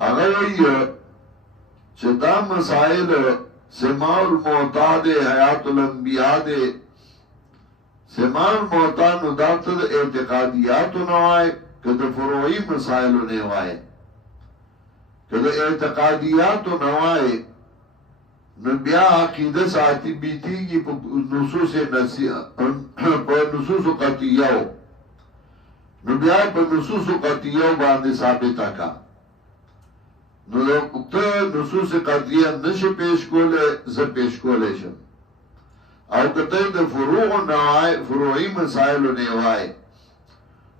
هغه وایي چې دا مسائل سماع الموتى دی، حیات الانبیاء دی. سماع الموتى نو دا ته د اعتقادیاتو نه وای که د فروعي مسائلو نه وای. که د اعتقادیاتو نه وای نو بیا عقیده ساعتی بیتیږي په نصوص نسیه، په نصوص قطعیه، نو بیا په نصوص قطعیه باندې ثابته کا. نو ته نصوص قطعیه نشي پیش کوله، زه پیش کولی شم. او کته د فروع نه فروعي مسائلو نه وای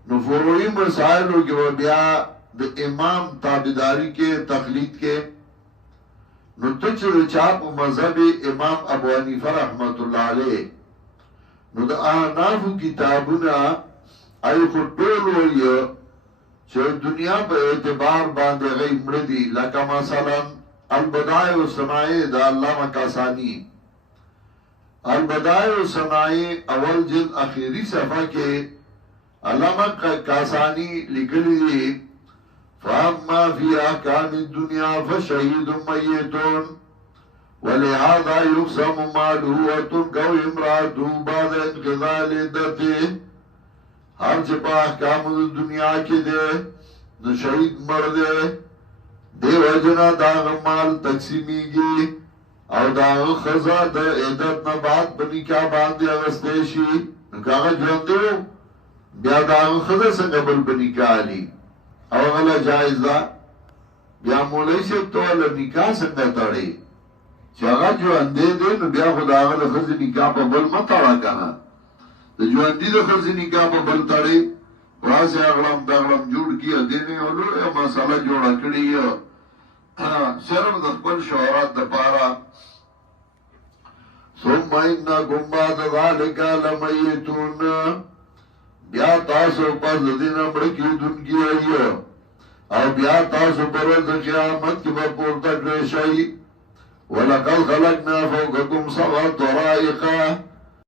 نو فروعي مسائلو کې بیا د امام تابعداري کې تقلید کې نو ته چې چا په مذهب امام ابو حنیفه رحمت الله علیه نو د احناف کتابونه ای خو ټول وایي چې دنیا په اعتبار باندې غي مړ دي، لکه مثلا البدایع والصنایع د علامه کاسانی. البدایع والصنایع اول جلد اخیری صفحه کې علامه کاسانی لیکلی دي فاما فی احکام الدنیا فشهید میتون ولهذا یقسم ماله وتنکو امراته بعد انقضاء العدة. هر چې په احکام د دنیا کې دی نو شهید مړ دی، دی وجنه دا مال تقسیمیږي او دا خزا د عدت نه بعد په نکاح باندې اغستی شي. نو که هغه ژوندی و بیا دا خزا څنګه بل په نکاح علي او هغه جایز ده. بیا مولوي صاحب ته له نکاح څنګه تړي چې هغه ژوندی دی نو بیا خو د هغه د ښځې نکاح په بل مه تړه که نه، د ژوندي د ښځې نکاح په بل تړې راسې اغړم دغړم جوړ کي دې نه یو لویه مسله جوړه کړې صرف د خپل شهرت دپاره. ثم انکم بعد ذلک لمیتون، بیا تاسو پس د دې نه مړه کېدونکي یئ او بیا تاسو پر ورځ د قیامت کې به پورته کړی شئ. ولقد خلقنا فوقکم سبع طرائق،